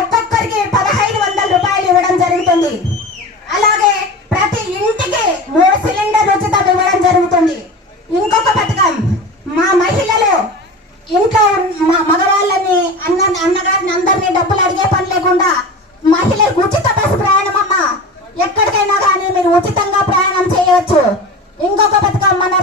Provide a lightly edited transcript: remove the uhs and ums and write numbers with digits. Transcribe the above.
ఒక్కొక్కరికి 1500 రూపాయలు ఇవ్వడం జరుగుతుంది. అలాగే ప్రతి ఇంటికి 3 సిలిండర్లు ఉచితం ఇవ్వడం జరుగుతుంది. ఇంకొక పథకం, మా మహిళలు ఇంట్లో మగవాళ్ళని అన్నగారిని అందరినీ డబ్బులు అడిగే పని లేకుండా మహిళలకు ఉచిత బస్సు ప్రయాణం అమ్మ, ఎక్కడికైనా కానీ మీరు ఉచితంగా ప్రయాణం చేయవచ్చు. ఇంకొక పథకం, మన